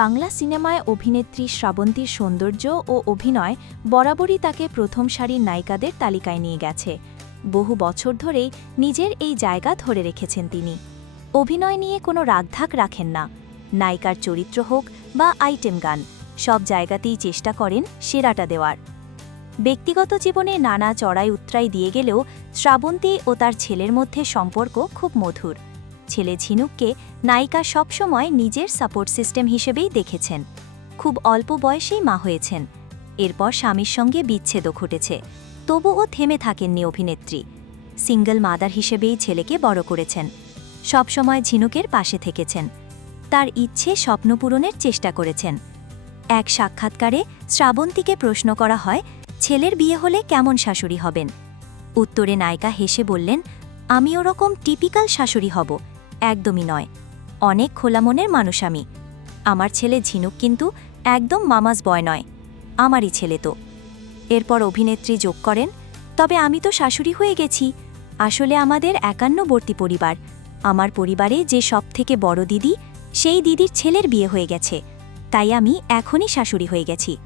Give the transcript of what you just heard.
বাংলা সিনেমায় অভিনেত্রী শ্রাবন্তীর সৌন্দর্য ও অভিনয় বরাবরই তাকে প্রথম সারির নায়িকাদের তালিকায় নিয়ে গেছে। বহু বছর ধরেই নিজের এই জায়গা ধরে রেখেছেন তিনি। অভিনয় নিয়ে কোনো রাগধাক রাখেন না। নায়িকার চরিত্র হোক বা আইটেম গান, সব জায়গাতেই চেষ্টা করেন সেরাটা দেওয়ার। ব্যক্তিগত জীবনে নানা চড়াই উত্তরাই দিয়ে গেলেও শ্রাবন্তী ও তার ছেলের মধ্যে সম্পর্ক খুব মধুর। ছেলে ঝিনুককে নায়িকা সবসময় নিজের সাপোর্ট সিস্টেম হিসেবেই দেখেছেন। খুব অল্প বয়সেই মা হয়েছেন। এরপর স্বামীর সঙ্গে বিচ্ছেদও ঘটেছে। তবুও থেমে থাকেননি অভিনেত্রী। সিঙ্গল মাদার হিসেবেই ছেলেকে বড় করেছেন। সবসময় ঝিনুকের পাশে থেকেছেন। তার ইচ্ছে স্বপ্ন পূরণের চেষ্টা করেছেন। এক সাক্ষাৎকারে শ্রাবন্তীকে প্রশ্ন করা হয়, ছেলের বিয়ে হলে কেমন শাশুড়ি হবেন? উত্তরে নায়িকা হেসে বললেন আমি ওরকম টিপিক্যাল শাশুড়ি হব, একদমই নয়। অনেক খোলা মনের মানুষ আমি। আমার ছেলে ঝিনুক কিন্তু একদম মামাজ বয় নয়, আমারই ছেলে তো। এরপর অভিনেত্রী যোগ করেন, তবে আমি তো শাশুড়ি হয়ে গেছি। আসলে আমাদের একান্নবর্তী পরিবার। আমার পরিবারে যে সবথেকে বড় দিদি, সেই দিদির ছেলের বিয়ে হয়ে গেছে। তাই আমি এখনই শাশুড়ি হয়ে গেছি।